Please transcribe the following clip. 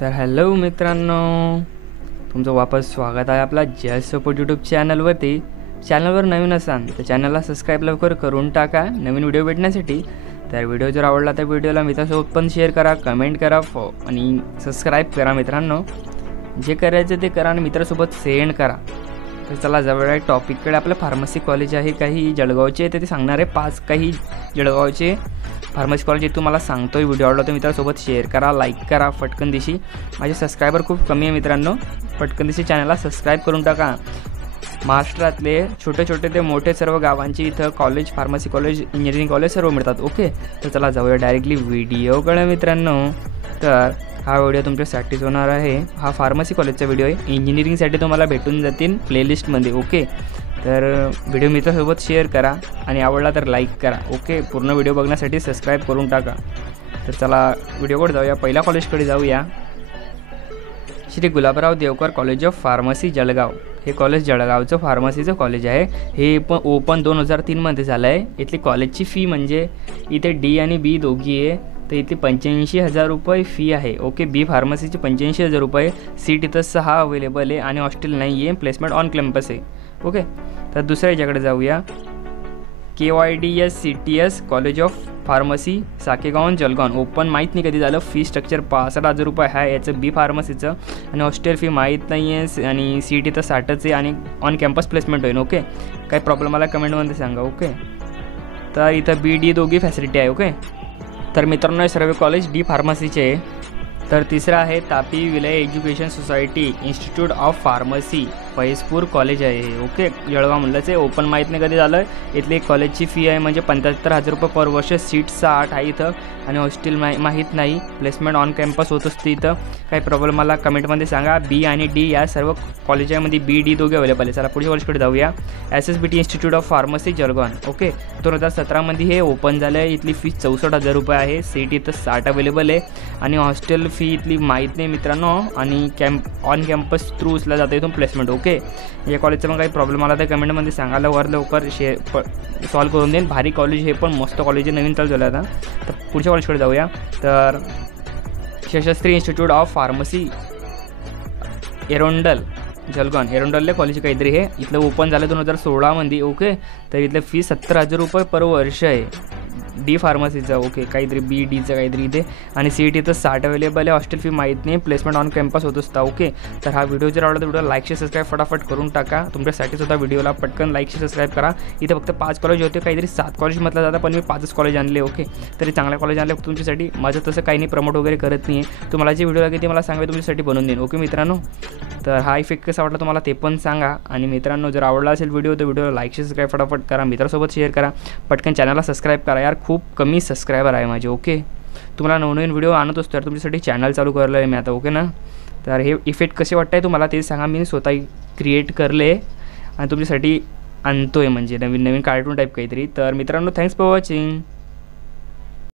तर हॅलो मित्रांनो, तुमचं वापस स्वागत आहे आपला जस्ट सपोर्ट यूट्यूब चॅनलवरती। चॅनलवर नवीन असाल तर चॅनलला सबस्क्राईब लवकर करून टाका नवीन व्हिडिओ भेटण्यासाठी। तर व्हिडिओ जर आवडला तर व्हिडिओला मित्रांसोबत पण शेअर करा, कमेंट करा आणि सबस्क्राईब करा मित्रांनो। जे करायचं ते करा आणि मित्रांसोबत सेंड करा। तर चला जवळ टॉपिककडे। आपलं फार्मसी कॉलेज आहे काही जळगावचे, ते सांगणार आहे 5 काही जळगावचे फार्मसी कॉलेज तुम्हाला सांगतोय। व्हिडिओ आवडला तर मित्रांसोबत शेअर करा, लाईक करा पटकन दिशी। माझे सबस्क्रायबर खूप कमी आहे मित्रांनो, पटकन दिशी चॅनलला सबस्क्राईब करून टाका। महाराष्ट्रातले छोटे छोटे ते मोठे सर्व गावांची इथं college, pharmacy college, engineering college सर्व मिळतात। ओके, तर चला जाऊया डायरेक्टली व्हिडिओकडे मित्रांनो। तर हा व्हिडिओ तुमच्यासाठीच होणार आहे। हा फार्मसी कॉलेजचा व्हिडिओ आहे, इंजिनिअरिंगसाठी तुम्हाला भेटून जातील प्लेलिस्टमध्ये। ओके, तर व्हिडिओ मित्रांसोबत शेअर करा आणि आवडला तर लाईक करा। ओके, पूर्ण व्हिडिओ बघण्यासाठी सबस्क्राईब करून टाका। तर चला व्हिडिओकडे जाऊया, पहिल्या कॉलेजकडे जाऊया। Shri Gulabrao Deokar college of pharmacy Jalgaon. हे कॉलेज जळगावचं फार्मसीचं कॉलेज आहे। हे पण ओपन 2003 मध्ये झालं आहे। इथली कॉलेजची फी म्हणजे इथे डी आणि बी दोघी आहे, तर इथली 85,000 रुपये फी आहे। ओके, बी फार्मसीची 85,000 रुपये। सीट इथं 6 अवेलेबल आहे आणि हॉस्टेल नाही आहे, प्लेसमेंट ऑन कॅम्पस आहे। ओके, तर दुसऱ्या याच्याकडे जाऊया। KYDS college of pharmacy Sakegaon Jalgaon. Open माहीत नाही कधी झालं। फी स्ट्रक्चर 65,000 रुपये आहे याचं बी फार्मसीचं, आणि हॉस्टेल फी माहीत नाही आहे, आणि सीट इथं 60च आहे आणि ऑन कॅम्पस प्लेसमेंट होईल। ओके, काही प्रॉब्लेम आला कमेंटमध्ये सांगा। ओके, तर इथं बी डी दोघी फॅसिलिटी आहे। ओके, तर मित्रांनो हे सर्व कॉलेज डी फार्मसीचे आहे। तर तिसरा आहे तापी विलय education society institute of pharmacy Faizpur college आहे। ओके, जळगाव म्हणलंच आहे। ओपन माहीत नाही कधी झालं। इथली कॉलेजची फी आहे म्हणजे 75,000 रुपये पर वर्ष। सीट 60 आहे इथं, आणि हॉस्टेल माहीत नाही, प्लेसमेंट ऑन कॅम्पस होत असते इथं। काही प्रॉब्लेम मला कमेंटमध्ये सांगा। बी आणि डी या सर्व कॉलेजामध्ये बी डी दोघे अवेलेबल आहे। चला पुढच्या कॉलेजकडे जाऊया। SSBT institute of pharmacy Jalgaon. Okay, 2017 मध्ये हे ओपन झालं आहे। इथली फी 64,000 रुपये आहे। सीट इथं 60 अवेलेबल आहे, आणि हॉस्टेल फी इथली माहीत नाही मित्रांनो, आणि ऑन कॅम्पस थ्रू उचला जातं इथून प्लेसमेंट। ओके, या कॉलेजचा पण काही प्रॉब्लेम आला तर कमेंटमध्ये सांगा, लवकर सॉल्व करून देईन। भारी कॉलेज हे पण मस्त कॉलेज आहे, नवीन चालू झालं आता। तर पुढच्या कॉलेजकडे जाऊया। तर Shastri institute of pharmacy Erandol Jalgaon. एरोंडलले कॉलेज काहीतरी हे इथलं ओपन झालं 2016 मध्ये। ओके, तर इथलं फी 70,000 रुपये पर वर्ष आहे डी फार्मसीचा। ओके, काहीतरी बी डीचं काहीतरी इथे, आणि सीट इथं 60 अवेलेबल आहे। हॉस्टेल फी माहीत नाही, प्लेसमेंट ऑन कॅम्पस होत असता। ओके, तर हा व्हिडिओ जर आवडला तर व्हिडिओ लाईक सबस्क्राईब फटाफट करून टाका। तुमच्यासाठी सुद्धा व्हिडिओला पटकन लाईक सबस्क्राईब करा। इथे फक्त 5 कॉलेज होते, काहीतरी 7 कॉलेज म्हटलं जातं, पण मी 5च कॉलेज आणले। ओके, तरी चांगल्या कॉलेज आणले तुमच्यासाठी। माझं तसं काही नाही, प्रमोट वगैरे करत नाही आहे। तुम्हाला जे व्हिडिओ लागेल ते मला सांगा, तुमच्यासाठी बनवून देईन। ओके मित्रांनो, तर हा इफेक्ट कसा वाटला तुम्हाला ते पण सांगा। आणि मित्रांनो जर आवडला असेल व्हिडिओ तर व्हिडिओला लाईक सबस्क्राईब फटाफट करा, मित्रांसोबत शेअर करा, पटकन चॅनलला सबस्क्राईब करा। यार खूप कमी सबस्क्रायबर आहे माझे। ओके, तुम्हाला नवनवीन व्हिडिओ आणत असतो यार, तुमच्यासाठी चॅनल चालू करलं आहे मी आता। ओके ना, तर हे इफेक्ट कसे वाटतं तुम्हाला ते सांगा। मी स्वतः क्रिएट करले आणि तुमच्यासाठी आणतोय, म्हणजे नवीन कार्टून टाईप काहीतरी। तर मित्रांनो थँक्स फॉर वॉचिंग।